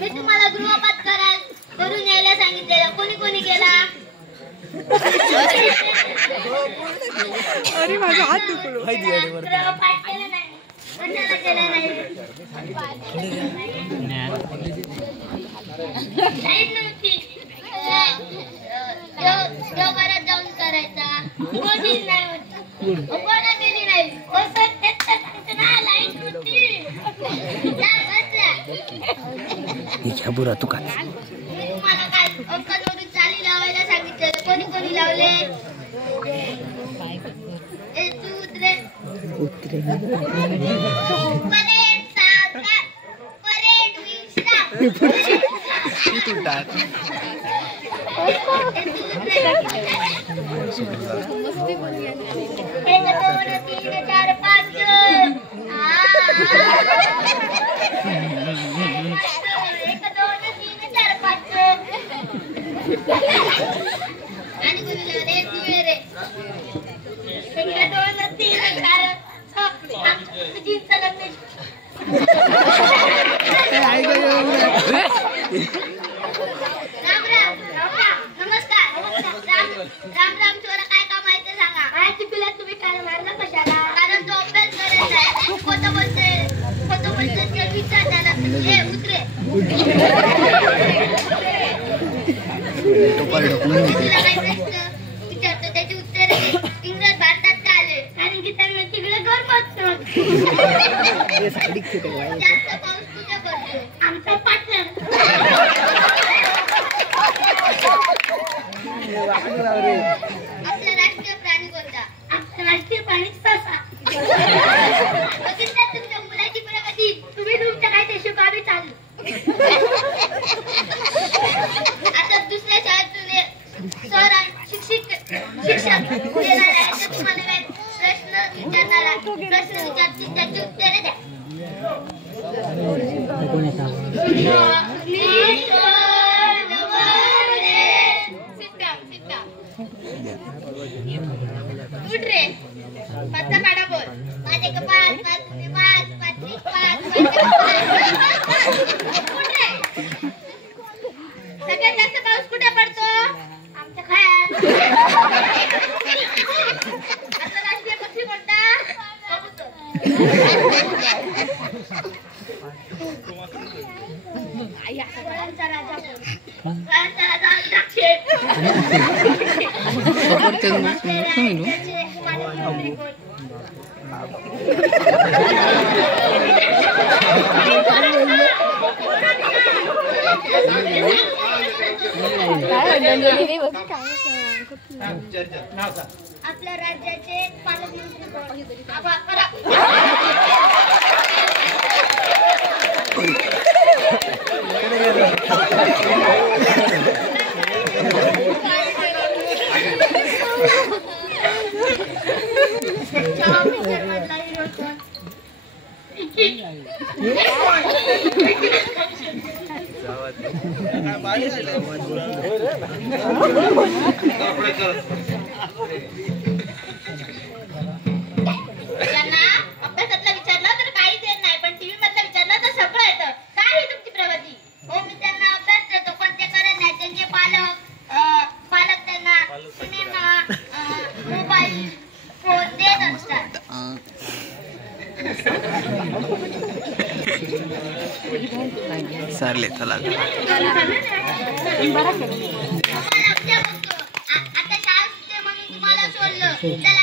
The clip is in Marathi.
मी तुम्हाला गृहपाठ करून यायला सांगितलेलं, कोणी कोणी केला? अरे माझा हात दुखलो. गृहपाठ केला नाही, कोणाला केला नाही? लाईट नव्हती, देवघरात जाऊन करायचा, कोणीच नाही होती, कोणा केली नाही. लाईट नव्हती. बुरा तू काय तुम्हाला काय अंकाजोडी चाली लावायला सांगितलं, कोणी कोणी लावले? तू उतरे परेड आणि कोणी लावले? दिवे रे. राम राम चोरा काय काम आहे ते सांगा. काय चुकला तुम्ही? काय मारलं कशाला? कारण तो अभ्यास करत नाही. तू खोटं बोलते विचार त्याला. उतरे विचारतो त्याची उत्तरे. इंग्रज भारतात का आले? कारण की त्यांना तिकडे घर जास्त पाऊस तुझ्या पडतो. आमचा पार्टनर. आपला राष्ट्रीय प्राणी कोणता? आपला राष्ट्रीय प्राणी ससा. बघितलं तुमच्या मुलाची प्रगती. तुम्ही तुमच्या काय ते शिकावे चालू. आता दुसऱ्या शाळेतून सर शिक्षक येणार आहे. तुम्हाला काय प्रश्न विचारणार, प्रश्न विचारतील त्याची उत्तरे द्या. उठ रे. पाचचा पाडा बोल. पाच एक पाच, पाच दुने पाच, पाच त्रिक पाच, उठ रे. सगळ्यात जास्त पाऊस कुठे पडतो? आमच्या खायात. आपला राष्ट्रीय पक्षी कोणता? फळांचा राजा कोण? फळांचा राजा द्राक्षे. आपल्या राज्याचे पालकमंत्री त्यांना अभ्यासातलं विचारलं तर काहीच येत नाही, पण टीव्ही मधलं विचारलं तर सगळं येतं. काय ही तुमची प्रगती? हो, मी त्यांना अभ्यास देतो पण ते करत नाही. ते सरले चला आता शाळा सुटते म्हणून तुम्हाला सोडलं. चला